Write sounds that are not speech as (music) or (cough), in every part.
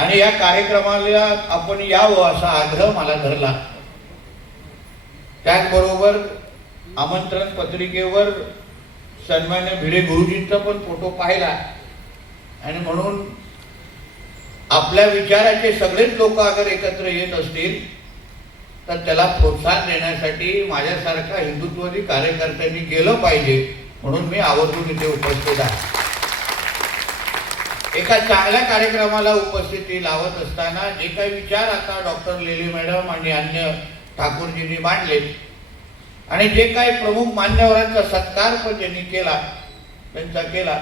आणि या कार्यक्रमाला आपण यावं असा आग्रह मला धरला. त्याचबरोबर आमंत्रण पत्रिकेवर सन्मान्य भिडे गुरुजींचा पण फोटो पाहिला. आणि म्हणून आपल्या विचाराचे सगळेच लोक अगर एकत्र येत असतील तर त्याला प्रोत्साहन देण्यासाठी माझ्यासारखा हिंदुत्ववादी कार्यकर्त्यांनी केलं पाहिजे म्हणून मी आवर्जून इथे उपस्थित आहे. एका चांगल्या कार्यक्रमाला उपस्थिती लावत असताना जे काही विचार आता डॉक्टर लेली मॅडम आणि अन्य ठाकूरजींनी मांडले आणि जे काही प्रमुख मान्यवरांचा सत्कार पण ज्यांनी केला त्यांचा केला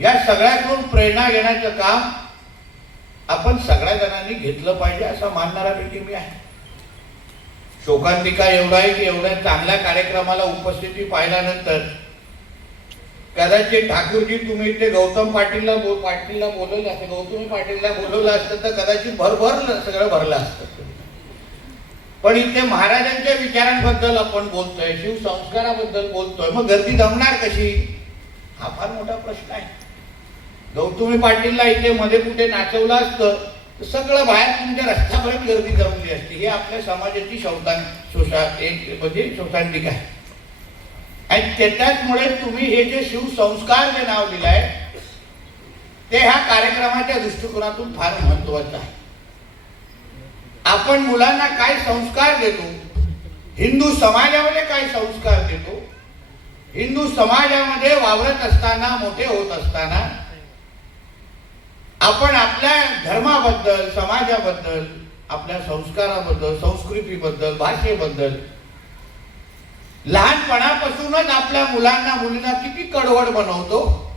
या सगळ्याकडून प्रेरणा घेण्याचं काम आपण सगळ्या जणांनी घेतलं पाहिजे असं मानणाऱ्यापैकी मी आहे. शोकांतिका एवढा आहे की एवढ्या चांगल्या कार्यक्रमाला उपस्थिती पाहिल्यानंतर कदाचित ठाकूरजी तुम्ही ते गौतम पाटीलला बो पाटीलला बोलवलं असतं गौतमी पाटीलला बोलवलं असतं तर कदाचित भरभर सगळं भरलं असतं. पण इथे महाराजांच्या विचारांबद्दल आपण बोलतोय शिवसंस्काराबद्दल बोलतोय मग गर्दी जमणार कशी? हा फार मोठा प्रश्न आहे. गौतमी पाटीलला इथे मध्ये कुठे नाचवलं असतं तर सगळं बाहेर तुमच्या रस्त्यापर्यंत गर्दी जमली असती. हे आपल्या समाजाची शौतान शोषा एक म्हणजे शोषांतिक आहे. आणि त्याच्याचमुळे तुम्ही हे जे शिवसंस्कार जे नाव दिलं आहे ते ह्या कार्यक्रमाच्या दृष्टिकोनातून फार महत्वाचं आहे. आपण मुलांना काय संस्कार देतो हिंदू समाजामध्ये काय संस्कार देतो हिंदू समाजामध्ये वावरत असताना मोठे होत असताना आपण आपल्या धर्माबद्दल समाजाबद्दल आपल्या संस्काराबद्दल संस्कृतीबद्दल भाषेबद्दल लहानपणापासूनच आपल्या मुलांना मुलींना किती कडवड बनवतो?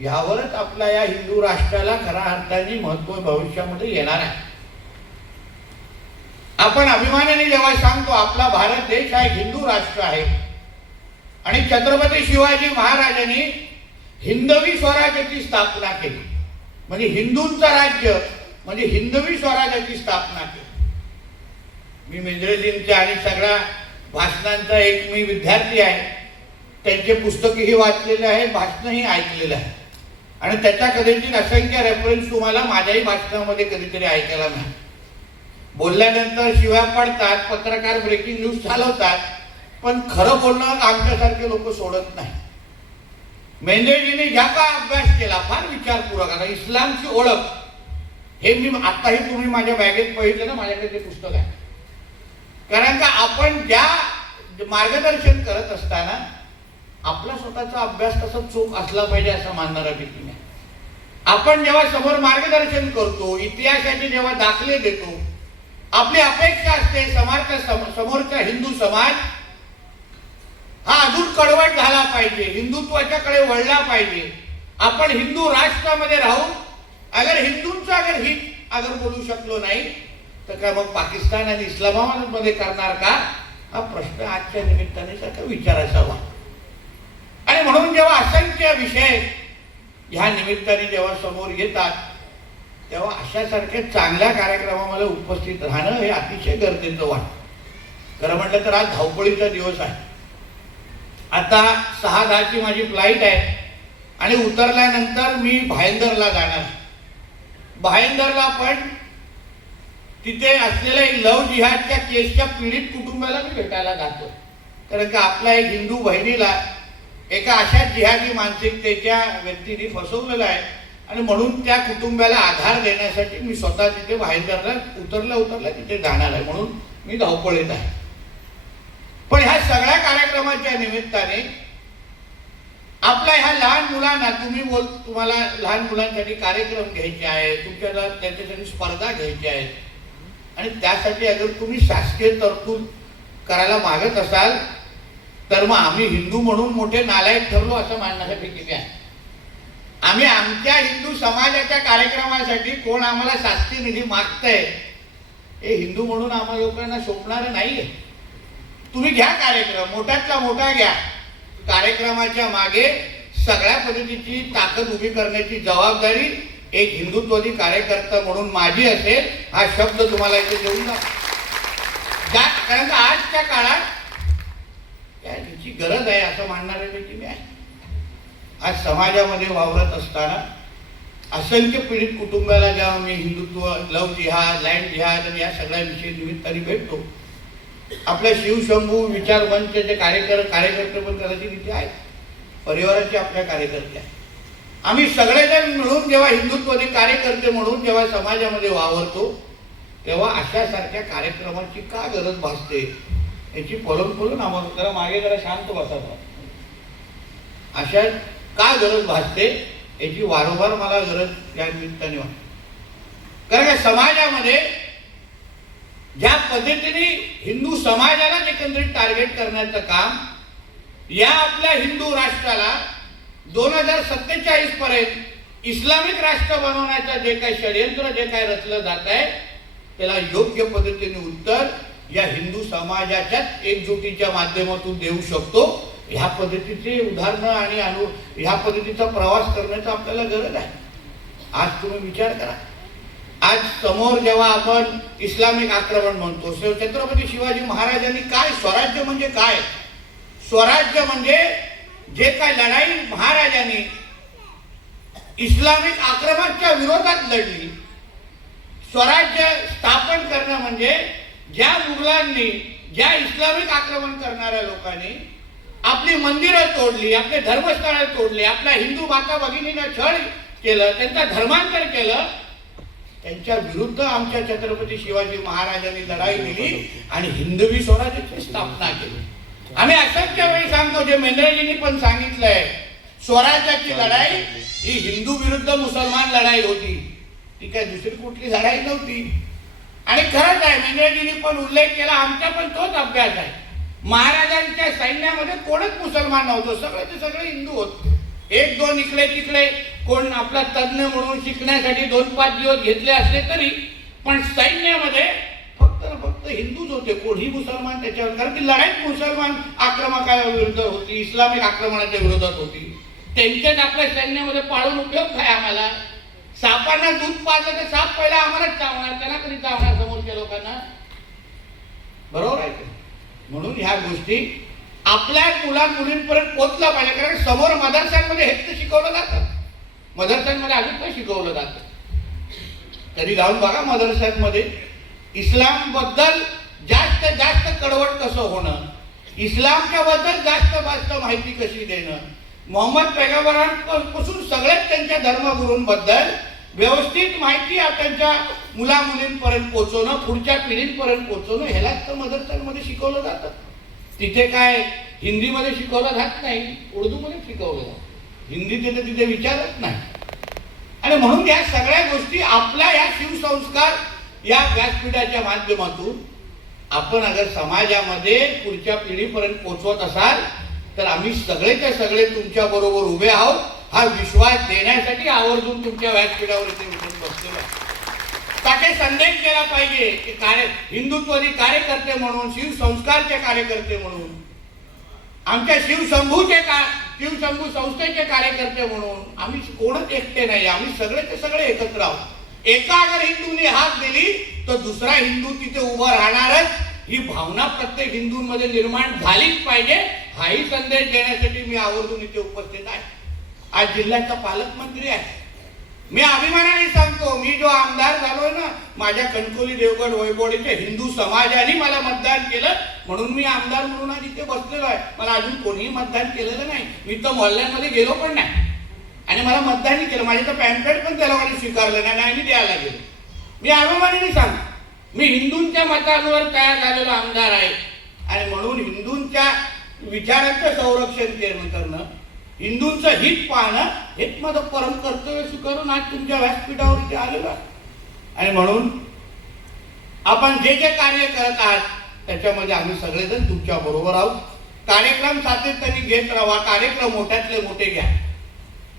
यावरच आपल्या या हिंदू राष्ट्राला खऱ्या अर्थाने महत्त्व भविष्यामध्ये येणार आहे. आपण अभिमानाने जेव्हा सांगतो आपला भारत देश हा हिंदू राष्ट्र आहे. आणि छत्रपती शिवाजी महाराजांनी हिंदवी स्वराज्याची स्थापना केली. म्हणजे हिंदूंचं राज्य म्हणजे हिंदवी स्वराज्याची स्थापना केली. मी मेंद्रेजींचे आणि सगळ्या भाषणांचा एक मी विद्यार्थी आहे. त्यांचे पुस्तकही वाचलेले आहे भाषणही ऐकलेलं आहे. आणि त्याच्या कदाचित असंख्य रेफरन्स तुम्हाला माझ्याही भाषणामध्ये कधीतरी ऐकायला मिळाल. बोलल्यानंतर शिव्या पडतात पत्रकार ब्रेकिंग न्यूज चालवतात पण खरं बोलणं आमच्यासारखे लोक सोडत नाही. मेंदेजीने ज्या का अभ्यास केला फार विचारपूर्वक आता इस्लामची ओळख हे मी आताही तुम्ही माझ्या बॅगेत पाहिजे ना माझ्याकडे ते पुस्तक आहे. कारण का आपण ज्या मार्गदर्शन करत असताना आपला स्वतःचा अभ्यास कसा चूक असला पाहिजे असं मानणारा व्यक्ती नाही. आपण जेव्हा समोर मार्गदर्शन करतो इतिहासाचे जेव्हा दाखले देतो आपली अपेक्षा असते समाजच्या सम- समोरचा हिंदू समाज हा अजून कडवट झाला पाहिजे हिंदुत्वाच्याकडे वळला पाहिजे. आपण हिंदू राष्ट्रामध्ये राहून अगर हिंदूंचं अगर हित अगर बोलू शकलो नाही तर काय मग पाकिस्तान आणि इस्लामाबादमध्ये करणार का? हा प्रश्न आजच्या निमित्ताने सारखा विचारायचा हवा. आणि म्हणून जेव्हा असंख्य विषय ह्या निमित्ताने जेव्हा समोर येतात तेव्हा अशासारख्या चांगल्या कार्यक्रमामध्ये उपस्थित राहणं हे अतिशय गरजेचं वाटतं. खरं म्हटलं तर आज धावपळीचा दिवस आहे. आता सहा दहाची माझी फ्लाईट आहे आणि उतरल्यानंतर मी भायंदरला जाणार भायंदरला पण तिथे असलेल्या लव जिहादच्या केसच्या पीडित कुटुंबाला मी भेटायला जातो कारण का आपल्या एक हिंदू बहिणीला एका अशा जिहादी मानसिकतेच्या व्यक्तीने फसवलेलं आहे आणि म्हणून त्या कुटुंबाला आधार देण्यासाठी मी स्वतः तिथे भाईंदरला उतरल्या उतरल्या तिथे जाणार आहे म्हणून मी धावपळीत आहे. पण ह्या सगळ्या कार्यक्रमाच्या निमित्ताने आपल्या ह्या लहान मुलांना तुम्ही बोल तुम्हाला लहान मुलांसाठी कार्यक्रम घ्यायचे आहे तुमच्या त्यांच्यासाठी स्पर्धा घ्यायच्या आहेत. आणि त्यासाठी अगर तुम्ही शासकीय तरतूद करायला मागत असाल तर मग आम्ही हिंदू म्हणून मोठे नालायक ठरलो असं मानण्यासाठी केले आहे. आम्ही आमच्या हिंदू समाजाच्या कार्यक्रमासाठी कोण आम्हाला शासकीय निधी मागतंय हे हिंदू म्हणून आम्हा लोकांना शोभणारं आहे तुम्ही घ्या कार्यक्रम मोठ्यातला मोठा घ्या. कार्यक्रमाच्या मागे सगळ्या पद्धतीची ताकद उभी करण्याची जबाबदारी एक हिंदुत्ववादी कार्यकर्ता म्हणून माझी असेल हा शब्द तुम्हाला इथे देऊन जा. कारण का आजच्या काळात त्याची गरज आहे असं मानणाऱ्यापैकी मी आहे. आज समाजामध्ये वावरत असताना असंख्य पीडित कुटुंबाला जेव्हा मी हिंदुत्व लव जिहाद लँड जिहाद आणि या सगळ्या विषयी निमित्ताने भेटतो आपल्या शिवशंभू विचार मंचचे कार्यकर कार्यकर्ते पण कदाचित इथे आहेत. परिवाराचे आपल्या कार्यकर्ते आहेत. आम्ही सगळेजण मिळून जेव्हा हिंदुत्वादी कार्यकर्ते म्हणून जेव्हा समाजामध्ये वावरतो तेव्हा अशासारख्या कार्यक्रमाची का गरज भासते? याची पळून पळून आम्हाला जरा मागे जरा शांत बसायला अशा का गरज भासते? याची वारंवार मला गरज या निमित्ताने वाटते. कारण का समाजामध्ये ज्या पद्धतीने हिंदू समाजाला एकंदरीत टार्गेट करण्याचं काम या आपल्या हिंदू राष्ट्राला दोन हजार सत्तेचाळीस पर्यंत इस्लामिक राष्ट्र बनवण्याचं जे काही षडयंत्र जे काय रचलं जात आहे त्याला योग्य पद्धतीने उत्तर या हिंदू समाजाच्याच एकजुटीच्या माध्यमातून देऊ शकतो. ह्या पद्धतीचे उदाहरणं आणि अनु ह्या पद्धतीचा प्रवास करण्याचा आपल्याला गरज आहे. आज तुम्ही विचार करा. आज समोर जेव्हा आपण इस्लामिक आक्रमण म्हणतो छत्रपती शिवाजी महाराजांनी काय स्वराज्य म्हणजे काय? स्वराज्य म्हणजे जे काय लढाई महाराजांनी इस्लामिक आक्रमणाच्या विरोधात लढली स्वराज्य स्थापन करणं म्हणजे ज्या मुघलांनी ज्या इस्लामिक आक्रमण करणाऱ्या लोकांनी आपली मंदिरं तोडली आपले धर्मस्थळं तोडली आपल्या हिंदू माता भगिनीनं छळ केलं त्यांचा धर्मांतर केलं त्यांच्या विरुद्ध आमच्या छत्रपती शिवाजी महाराजांनी लढाई दिली आणि हिंदवी स्वराज्याची स्थापना केली. आम्ही असंख्य वेळी सांगतो जे मेंद्रजींनी पण सांगितलंय स्वराज्याची लढाई ही हिंदू विरुद्ध मुसलमान लढाई होती. ती काय दुसरी कुठली लढाई नव्हती. आणि खरंच आहे मेंद्रजींनी पण उल्लेख केला आमचा पण तोच अभ्यास आहे. महाराजांच्या सैन्यामध्ये कोणच मुसलमान नव्हतं सगळे ते सगळे हिंदू होते. एक दोन इकडे तिकडे कोण आपला तज्ज्ञ म्हणून शिकण्यासाठी दोन पाच दिवस घेतले असले तरी पण सैन्यामध्ये हिंदूच होते कोणी मुसलमान त्याच्यावर कारण की लढाईत मुसलमान आक्रमकाच्या विरुद्ध होती इस्लामिक आक्रमणाच्या विरोधात होती. त्यांच्यात आपल्या सैन्यामध्ये पाळून उपयोग काय आम्हाला? सापांना दूध पाजलं तर साप पहिला आम्हालाच चावणार त्यांना कधी चावणार समोरच्या लोकांना? बरोबर आहे म्हणून ह्या गोष्टी आपल्या मुला मुलींपर्यंत पोहोचला पाहिजे कारण समोर मदरशांमध्ये हेच तर शिकवलं जातं. मदरशांमध्ये अजून काय शिकवलं जातं? तरी जाऊन बघा मदरशांमध्ये. इस्लामबद्दल जास्त जास्त कडवट कसं होणं? इस्लामच्या बद्दल जास्त जास्त माहिती कशी देणं? मोहम्मद पैगंबरांपासून सगळ्यात त्यांच्या धर्मगुरूंबद्दल व्यवस्थित माहिती त्यांच्या मुला मुलींपर्यंत पोचवणं पुढच्या पिढींपर्यंत पोचवणं ह्यालाच तर मदरसांमध्ये शिकवलं जातं. तिथे काय हिंदीमध्ये शिकवलं जात नाही उर्दूमध्ये शिकवलं जातं हिंदी तिथे तिथे विचारत नाही. आणि म्हणून या सगळ्या गोष्टी आपल्या या शिवसंस्कार या व्यासपीठाच्या माध्यमातून आपण अगर समाजामध्ये पुढच्या पिढीपर्यंत पोहोचवत असाल तर आम्ही सगळेच्या सगळे तुमच्या बरोबर उभे आहोत. हा विश्वास देण्यासाठी आवर्जून तुमच्या व्यासपीठावर इथे उठून बसलेलो आहे. त्याचे संदेश केला पाहिजे की कार्य हिंदुत्वादी कार्यकर्ते म्हणून शिवसंस्कारचे कार्यकर्ते म्हणून आमच्या शिवशंभूचे का शिवशंभू संस्थेचे कार्यकर्ते म्हणून आम्ही कोणच एकटे नाही आम्ही सगळेचे सगळे एकत्र आहोत. एका अगर हिंदूने हात दिली तर दुसरा हिंदू तिथे उभा राहणारच. ही भावना प्रत्येक हिंदूंमध्ये निर्माण झालीच पाहिजे. हाही संदेश देण्यासाठी मी आवर्जून इथे उपस्थित आहे. आज जिल्ह्याचा पालकमंत्री आहे. मी अभिमानाने सांगतो मी जो आमदार झालोय ना माझ्या कणकोली देवगड वैभवडीच्या हिंदू समाजाने मला मतदान केलं म्हणून मी आमदार म्हणून आज इथे बसलेलो आहे. मला अजून कोणीही मतदान केलेलं नाही. मी तर मोहल्ल्यांमध्ये गेलो पण नाही. आणि मला मतदानही केलं. माझे तर पॅम्पलेट पण त्या लोकांनी स्वीकारलं नाही आणि द्यायला गेलो. मी अभिमानाने सांग मी हिंदूंच्या मतांवर तयार झालेलो आमदार आहे. आणि म्हणून हिंदूंच्या विचारांचं संरक्षण केलं करणं हिंदूंचं हित पाहणं हेच माझं परम कर्तव्य स्वीकारून आज तुमच्या व्यासपीठावर इथे आलेलं आणि म्हणून आपण जे जे कार्य करत आहात त्याच्यामध्ये आम्ही सगळेजण तुमच्या बरोबर आहोत. कार्यक्रम सातत्याने घेत राहा. कार्यक्रम मोठ्यातले मोठे घ्या.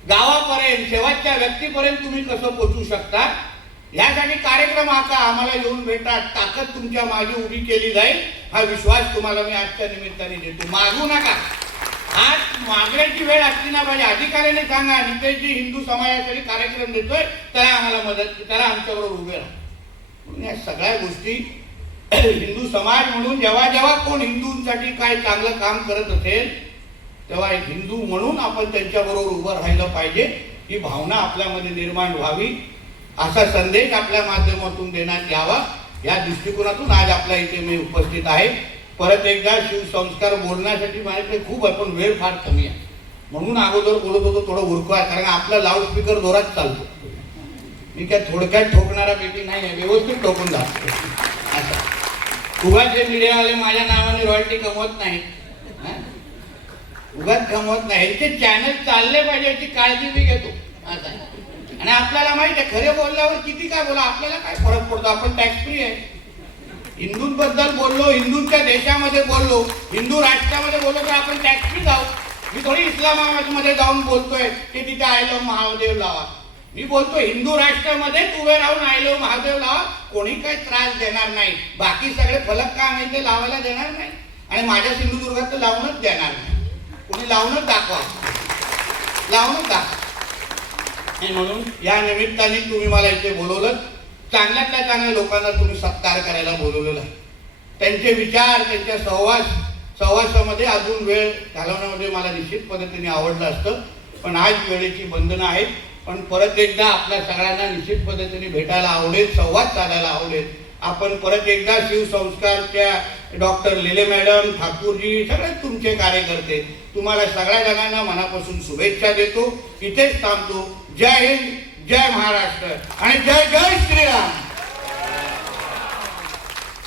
गावापर्यंत शेवटच्या व्यक्तीपर्यंत तुम्ही कसं पोचू शकता यासाठी कार्यक्रम आका आम्हाला येऊन भेटा ताकद तुमच्या मागे उभी केली जाईल. हा विश्वास तुम्हाला मी आजच्या निमित्ताने देतो. मागू नका. आज मागण्याची वेळ असली ना पाहिजे अधिकाऱ्याने सांगा नितेशजी हिंदू समाजासाठी कार्यक्रम देतोय त्याला आम्हाला मदत त्याला आमच्याबरोबर उभे राहा. या सगळ्या गोष्टी (clears throat) हिंदू समाज म्हणून जेव्हा जेव्हा कोण हिंदूंसाठी काय चांगलं काम करत असेल तेव्हा हिंदू म्हणून आपण त्यांच्याबरोबर उभं राहिलं पाहिजे ही भावना आपल्यामध्ये निर्माण व्हावी. असा संदेश आपल्या माध्यमातून देण्यात यावा. या दृष्टिकोनातून आज आपल्या इथे मी उपस्थित आहे. परत एकदा शिवसंस्कार बोलण्यासाठी माझ्याकडे खूप आहे पण वेळ फार कमी आहे. म्हणून अगोदर बोलत होतो थोडं उरकवा कारण आपला लाऊडस्पीकर जोरात चालतो. मी काय थोडक्यात ठोकणारा पैकी नाही आहे व्यवस्थित ठोकून जातो असं. उगाच हे मीडियावाले माझ्या नावाने रॉयल्टी कमवत नाही उगाच कमवत नाही. ते चॅनल चालले पाहिजे याची काळजी मी घेतो. असं आणि आपल्याला माहीत आहे खरे बोलल्यावर किती काय बोला आपल्याला काय फरक पडतो? आपण टॅक्स फ्री आहे. हिंदूंबद्दल बोललो हिंदूंच्या देशामध्ये बोललो हिंदू राष्ट्रामध्ये बोललो तर आपण टॅक्स फ्री जाऊ. मी थोडी इस्लामाबादमध्ये जाऊन बोलतोय की तिथे आयलो महादेव लावा. मी बोलतो हिंदू राष्ट्रामध्येच उभे राहून आयलो महादेव लावा. कोणी काही त्रास देणार नाही. बाकी सगळे फलक काय आम्ही ते लावायला देणार नाही. आणि माझ्या सिंधुदुर्गात तर लावूनच देणार नाही. कोणी लावूनच दाखवा. लावूनच दाखवा. म्हणून या निमित्ताने तुम्ही मला इथे बोलवलं. चांगल्यातल्या चांगल्या लोकांना तुम्ही सत्कार करायला बोलवलेलं आहे. त्यांचे विचार त्यांच्या सहवास सहवासामध्ये अजून वेळ घालवण्यामध्ये मला निश्चित पद्धतीने आवडलं असतं. पण आज वेळेची बंधनं आहेत. पण परत एकदा आपल्या सगळ्यांना निश्चित पद्धतीने भेटायला आवडेल संवाद साधायला आवडेल. आपण परत एकदा शिवसंस्कारच्या डॉक्टर लिले मॅडम ठाकूरजी सगळे तुमचे कार्यकर्ते तुम्हाला सगळ्या जणांना मनापासून शुभेच्छा देतो. इथेच थांबतो. जय हिंद जय महाराष्ट्र आणि जय जय श्रीराम.